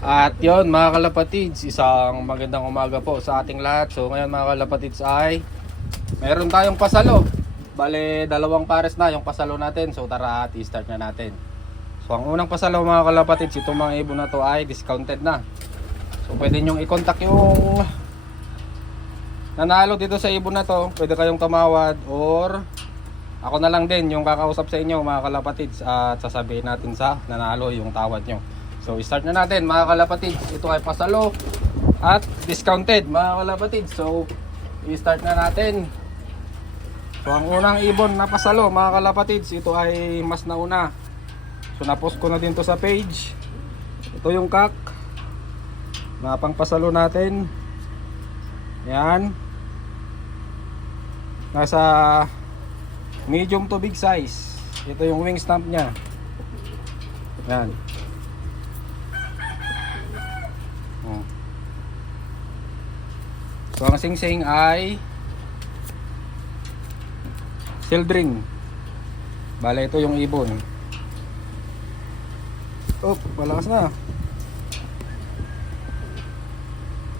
At yon mga kalapatids, isang magandang umaga po sa ating lahat. So ngayon mga kalapatids ay meron tayong pasalo. Bale, dalawang pares na yung pasalo natin. So tara at i-start na natin. So ang unang pasalo mga kalapatids, itong mga ibon na to ay discounted na. So pwede nyong i-contact yung nanalo dito sa ibon na to. Pwede kayong tumawad or ako na lang din yung kakausap sa inyo mga kalapatids at sasabihin natin sa nanalo yung tawad nyo. So start na natin mga kalapatids. Ito ay pasalo at discounted mga kalapatids. So i-start na natin. So ang unang ibon na pasalo mga kalapatids, ito ay mas nauna. So na-post ko na din to sa page. Ito yung kak na pangpasalo natin. Yan. Nasa medium to big size. Ito yung wing stamp nya. Yan. So ang singsing ay sildring. Bale ito yung ibon. Oh, malakas na.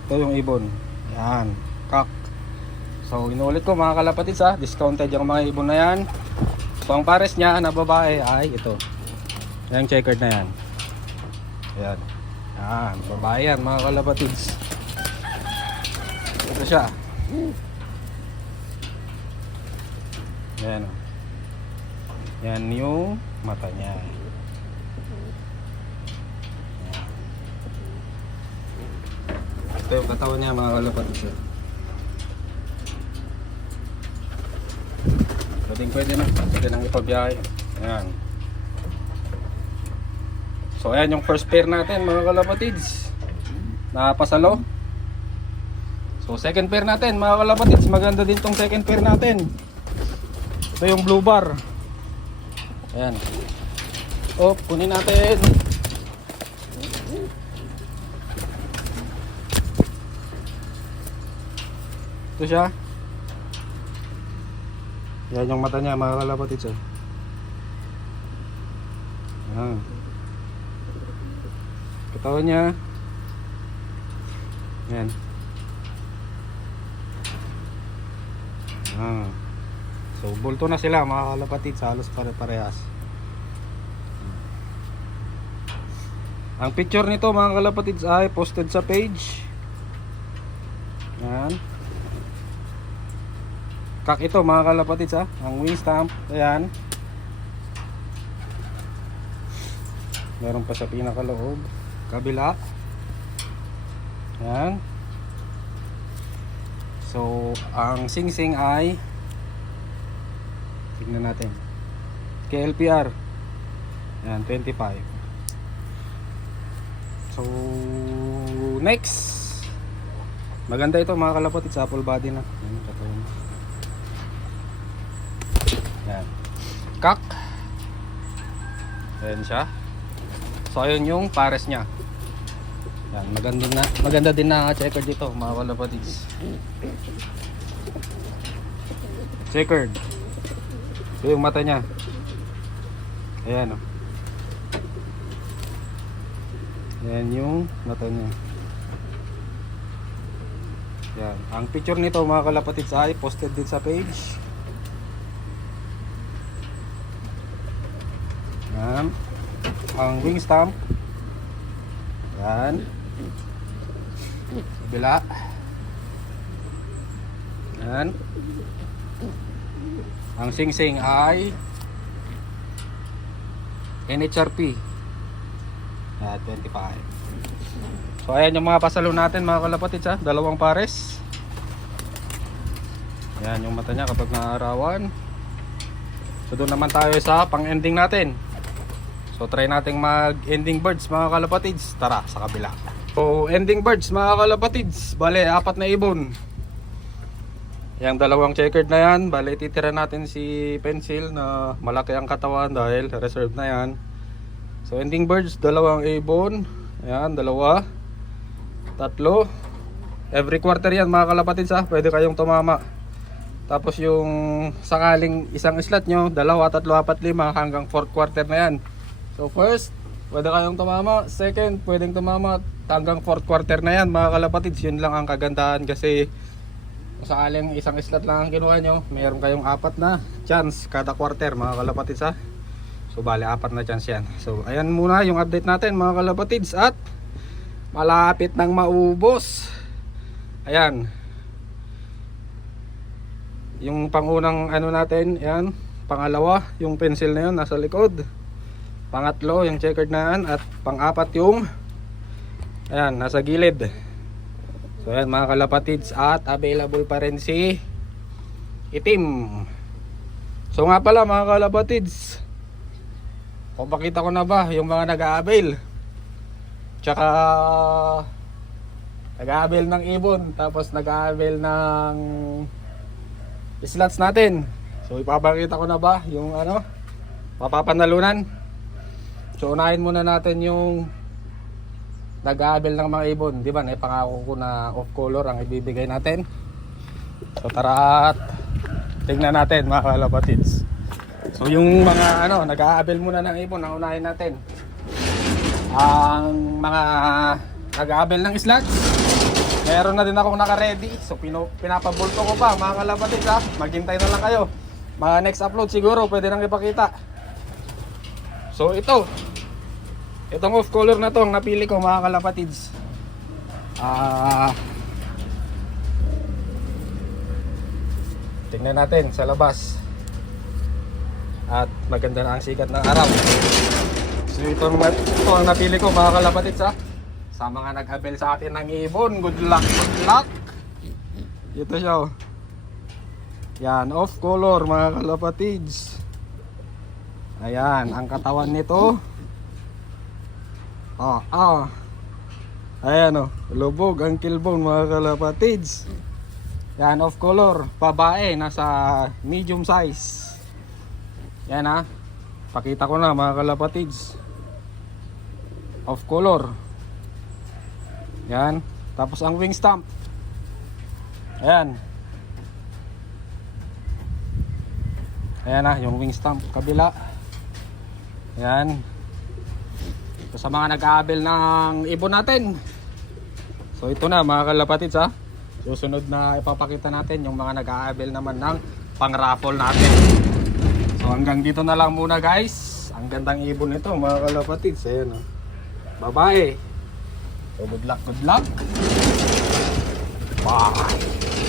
Ito yung ibon. Yan, kak. So inulit ko mga kalapatids ha, discounted yung mga ibon na yan. So ang pares niya na babae ay ito. Yung checkered na yan. Ayan. Yan, babae yan mga kalapatids. Ito siya. Yan o. Yan yung mata niya. Yan. Ito yung katawan niya mga kalapatids. Pwede na. Pwede nang ipabiyahe. Ayan. So ayan yung first pair natin mga kalapatids. Napasalo. So second pair natin mga kalapatids, maganda din tong second pair natin. Ito yung blue bar. Ayan. Oh, kunin natin. Ito siya. Yan yung mata niya mga kalapatids. Ayan. Katawan niya. Ayan. So bulto na sila mga kalapatids, halos pare-parehas. Ang picture nito mga kalapatids ay posted sa page. Yan. Kak ito mga kalapatids ha, ang wing stamp. Ayan. Meron pa sa pinakaloob. Kabila. Yan. So ang singsing ay, tignan natin, KLPR. Yan, 25. So next, maganda ito mga kalapatids, apple body na. Yan, kak. Ayan siya. So ayun yung pares nya. Yan, maganda din na checkered dito mga kalapatids. Checkered. Ito yung mata nya. Ayan o. Ayan yung mata nya. Yan. Ang picture nito mga kalapatids ay posted din sa page. Yan. Ang wing stamp. Yan. Bila. Yan. Ang singsing ay NHRP. Yan, 25. So ayan yung mga pasalo natin mga kalapatids ha, dalawang pares. Yan yung mata niya kapag naarawan. So doon naman tayo sa pang-ending natin. So try nating mag-ending birds mga kalapatids. Tara sa kabila. So ending birds mga kalapatids, bale apat na ibon. Yang dalawang checkered na yan, bale titira natin si pencil na malaki ang katawan dahil reserve na yan. So ending birds, dalawang ibon. Ayan, dalawa, tatlo. Every quarter yan mga kalapatids ha, pwede kayong tumama. Tapos yung sakaling isang slot nyo, dalawa, tatlo, apat, lima hanggang 4th quarter na yan. So first, pwede kayong tumama. Second, pwedeng tumama hanggang fourth quarter na yan mga kalapatids. Yun lang ang kagandahan kasi kung sakaling isang slot lang ang kinuha nyo, mayroon kayong 4 na chance kada quarter mga kalapatids ha. So bali 4 na chance yan. So ayan muna yung update natin mga kalapatids at malapit nang maubos. Ayan. Yung pangunang ano natin, yan. Pangalawa, yung pencil na yun nasa likod. Pangatlo, yung checkered na yan. At pang-apat yung ayan, nasa gilid. So ayan mga kalapatids. At available pa rin si itim. So nga pala mga kalapatids, kung pakita ko na ba yung mga nag-a-avail, tsaka nag-a-avail ng ibon, tapos nag-a-avail ng slots natin. So ipapakita ko na ba yung ano mapapanalunan. So unahin muna natin yung nag-a-avail ng mga ibon. Di ba naipangako ko na off color ang ibibigay natin. So tara at tingnan natin mga kalapatids. So yung mga ano nag-a-avail muna ng ibon, ang unahin natin ang mga nag-a-avail ng slots. Meron na din akong naka-ready. So pinapabulto ko pa mga kalapatids ha. Maghintay na lang kayo. Mga next upload siguro pwede nang ipakita. So itong off color na to ang napili ko mga kalapatids. Tingnan natin sa labas. At maganda na ang sikat ng araw. So ito ang napili ko mga kalapatids ha. Sa mga nag-avail sa atin ng ibon, good luck, good luck. Ito siya oh. Yan, off color mga kalapatids. Ayan, ang katawan nito. Ayan oh, lubog ang killbone mga kalapatids. Yan, off color, babae, nasa medium size. Yan ha, pakita ko na mga kalapatids. Off color. Yan, tapos ang wing stamp. Ayan. Ayan na, yung wing stamp kabila. Ayan. So, sa mga nag-a-avail ng ibon natin. So ito na mga kalapatids ha. Susunod na ipapakita natin yung mga nag-a-avail naman ng pang-raffle natin. So hanggang dito na lang muna guys. Ang gandang ibon nito mga kalapatids. Ayan o. Babae. So good luck, good luck. Bye.